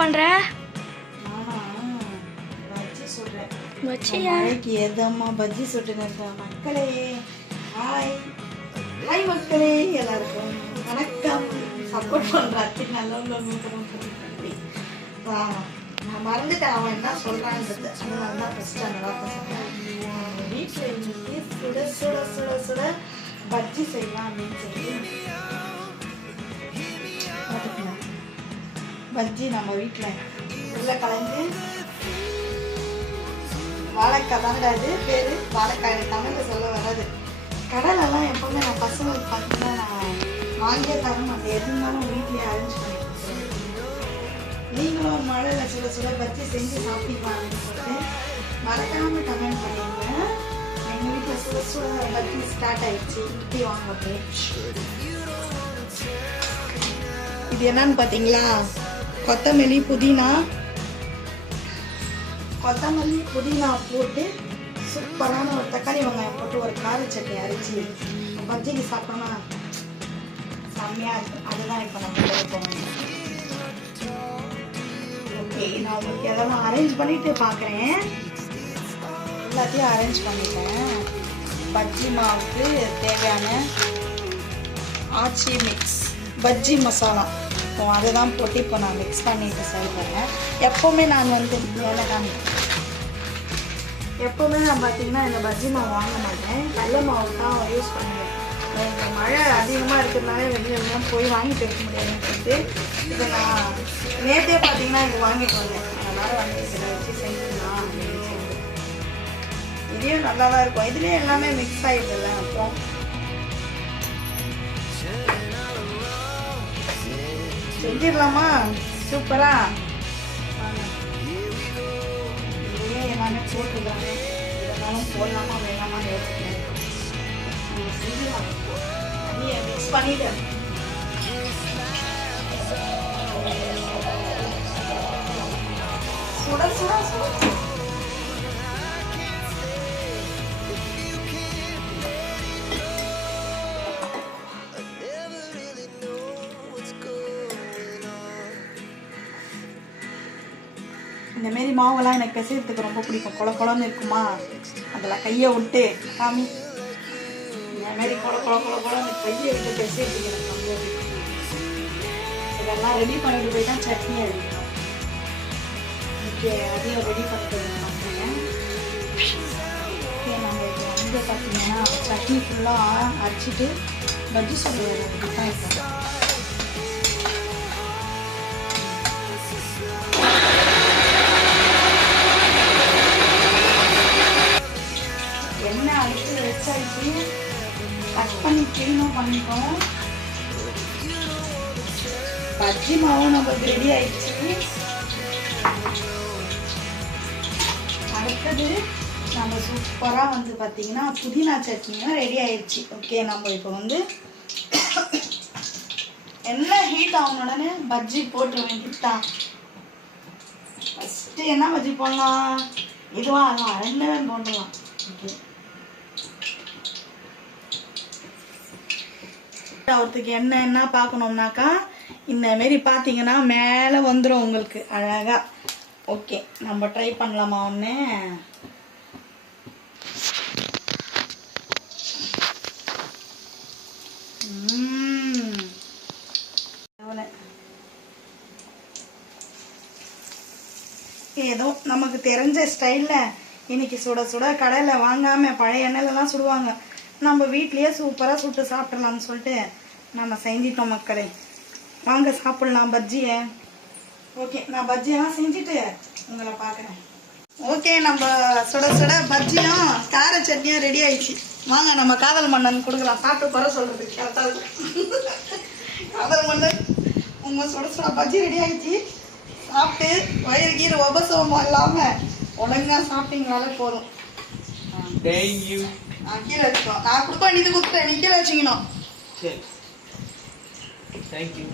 பண்ற? பஜ்ஜி சுடுறேன். பஜ்ஜியா? ஏதம்மா பஜ்ஜி சுட்டுன்னு இருக்கேன். மக்களே ஹாய் ஹாய் மக்களே, எல்லாருக்கும் வணக்கம். சப்போர்ட் பண்ணுறாச்சு நல்லவங்க. நான் மறந்துட்டேன் அவன் என்ன சொல்கிறான்றது. அதனால தான் ஃபஸ்ட்டு அந்த வார்த்தை சொன்னேன். வீட்டில் இன்னைக்கு சுட சுட சுட சுட பஜ்ஜி செய்யலாம் அப்படின்னு சொல்லி பஜ்ஜி நம்ம வீட்டில் உருளைக்கிழங்கு வாழைக்காய் தாங்க, அது பேர் வாழைக்காய். தமிழில் சொல்ல வராது. கடலெல்லாம் எப்போவுமே நான் பசங்களுக்கு பார்த்தீங்கன்னா நான் வாங்கியே தர மாட்டேன். எது இருந்தாலும் வீட்லேயே அரேஞ்ச் பண்ணி கொடுத்துருவேன். நீங்களும் ஒரு மழையில் சுட சுட பஜ்ஜி செஞ்சு சாப்பிட்டீங்களா அப்படின்னு சொல்லிட்டு மறக்காமல் கமெண்ட் பண்ணிடுங்க. எங்கள் வீட்டில் சுட சுட பஜ்ஜி ஸ்டார்ட் ஆகிடுச்சு. இப்படி வாங்க போய் இது என்னன்னு பார்த்தீங்களா? கொத்தமல்லி புதினா போட்டு சூப்பரான ஒரு தக்காளி வெங்காயம் போட்டு ஒரு கார சட்னி அரைச்சி பஜ்ஜிக்கு சாப்பிட்டோம்னா செம்மையாக இருக்கும். அதுதான் இப்போ நம்ம போகணும். ஓகே, நான் உங்களுக்கு எல்லாம் அரேஞ்ச் பண்ணிட்டு பார்க்குறேன். எல்லாத்தையும் அரேஞ்ச் பண்ணிட்டேன். பஜ்ஜி மாவுக்கு தேவையான ஆச்சி மிக்ஸ் பஜ்ஜி மசாலா அதை தான் போட்டு இப்போ நான் மிக்ஸ் பண்ணிட்டு செய்வேன். எப்போவுமே நான் வந்து எப்போவுமே நான் பார்த்தீங்கன்னா இந்த பஜ்ஜி மாவு வாங்க மாட்டேன். கடல மாவு தான் யூஸ் பண்ணுவேன். இந்த மழை அதிகமாக இருக்கிறதுனால வெளியெல்லாம் போய் வாங்கிட்டு இருக்க முடியாதுன்னு சொல்லிட்டு இதை நான் நேற்றே பார்த்தீங்கன்னா இது வாங்கிட்டு வந்தேன். அதனால் வந்து இதில் வச்சு செஞ்சுக்கலாம் அப்படின்னு சொல்லிட்டு இதையும் நல்லா தான் இருக்கும். இதுலேயே எல்லாமே மிக்ஸ் ஆகிடுதுல்ல. அப்புறம் செஞ்சிடலாமா? சூப்பரா இதுலேயே எல்லாமே போட்டுருக்காங்க. இதனாலும் போடலாமா வேணாமா யோசிக்கிறேன். செஞ்சிடலாம். அப்படியே மிக்ஸ் பண்ணிட்டு சுட சுட சுட இந்தமாரி மாவெல்லாம் எனக்கு பிசைறதுக்கு ரொம்ப பிடிக்கும். குழன்னு இருக்குமா, அதில் கையை விட்டு காமி இந்தமாரி குழன்னு கையை விட்டு பிசைறதுக்கு எனக்கு ரொம்ப பிடிக்கும். இதெல்லாம் ரெடி பண்ணிட்டு போய் தான் சட்னி அடிக்கணும். ஓகே, அதையும் ரெடி பண்ணிட்டு பண்ணுறேன். ஓகே, நாங்கள் இப்போ வந்து பார்த்தீங்கன்னா சட்னி ஃபுல்லாக அடிச்சுட்டு பஜ்ஜி சொல்லுவோம் தான் இருக்கும். எண்ணெய் அடித்து வச்சாச்சு. கட் பண்ணி கிளீனும் பண்ணிட்டோம். பஜ்ஜி மாவும் நம்மளுக்கு ரெடி ஆயிடுச்சு. அடுத்தது நம்ம சூப்பராக வந்து பார்த்தீங்கன்னா புதினா சட்னியும் ரெடி ஆயிடுச்சு. ஓகே, நம்ம இப்போ வந்து எண்ணெய் ஹீட் ஆகணும் உடனே பஜ்ஜி போட்டுற வேண்டியதுதான். ஃபஸ்ட்டு என்ன பஜ்ஜி போடலாம்? இதுவாக ரெண்டுமே போடலாம். ஓகே, அவருக்கு என்ன பார்க்கணும்னாக்கா இந்த மாரி பார்த்தீங்கன்னா மேலே வந்துடும் உங்களுக்கு அழகா. ஓகே, நம்ம ட்ரை பண்ணலாமா? ஒன்று ஏதோ நமக்கு தெரிஞ்ச ஸ்டைலில் இன்னைக்கு சுட சுட கடையில் வாங்காமல் பழைய எண்ணெயிலலாம் சுடுவாங்க. நம்ம வீட்லேயே சூப்பராக சுட்டு சாப்பிட்றலாம்னு சொல்லிட்டு நம்ம செஞ்சிட்டோம் மக்களே. வாங்க சாப்பிட்லாம் பஜ்ஜியை. ஓகே, நான் பஜ்ஜியெல்லாம் செஞ்சுட்டு உங்களை பார்க்குறேன். ஓகே, நம்ம சுட சுட பஜ்ஜியும் கார சட்னியும் ரெடி ஆயிடுச்சு. வாங்க நம்ம காதல் மன்னன் கொடுக்கலாம். சாப்பிட்டு குறை சொல்கிறதுக்கு கரெக்டாக இருக்கும். காதல் மன்னன் உங்கள் சுட சுட பஜ்ஜி ரெடி ஆயிடுச்சு. சாப்பிட்டு வயிறு கீரை உபசவமாக இல்லாமல் ஒழுங்காக சாப்பிட்டீங்களாலே போதும். கீழே வச்சுக்கணும். நான் கொடுக்க வேண்டியது கொடுத்துட்டேன். நீ கீழே வச்சுக்கணும். Thank you.